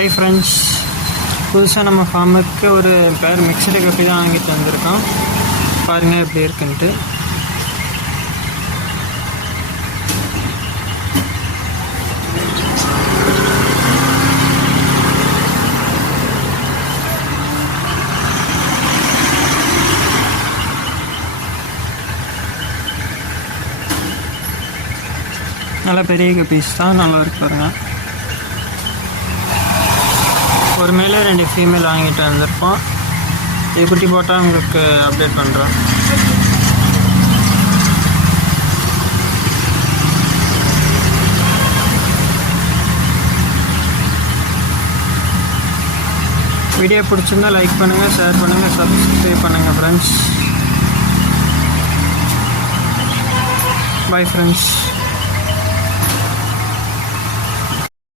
Hi friends, புதுசாக நம்ம ஃபார்முக்கு ஒரு பேர் மிக்சடு கப்பி தான் வாங்கிட்டு வந்திருக்கோம். பாருங்கள் எப்படி இருக்குன்ட்டு. நல்லா பெரிய கப்பீஸ் தான், நல்லா இருக்கு பாருங்க. ஒரு மேலே 2 ஃபீமேல் வாங்கிட்டு வந்திருப்போம். இது குட்டி போட்டால் உங்களுக்கு அப்டேட் பண்ணுறோம். வீடியோ பிடிச்சிருந்தா லைக் பண்ணுங்கள், ஷேர் பண்ணுங்கள், சப்ஸ்கிரைப் பண்ணுங்கள் ஃப்ரெண்ட்ஸ். Bye friends.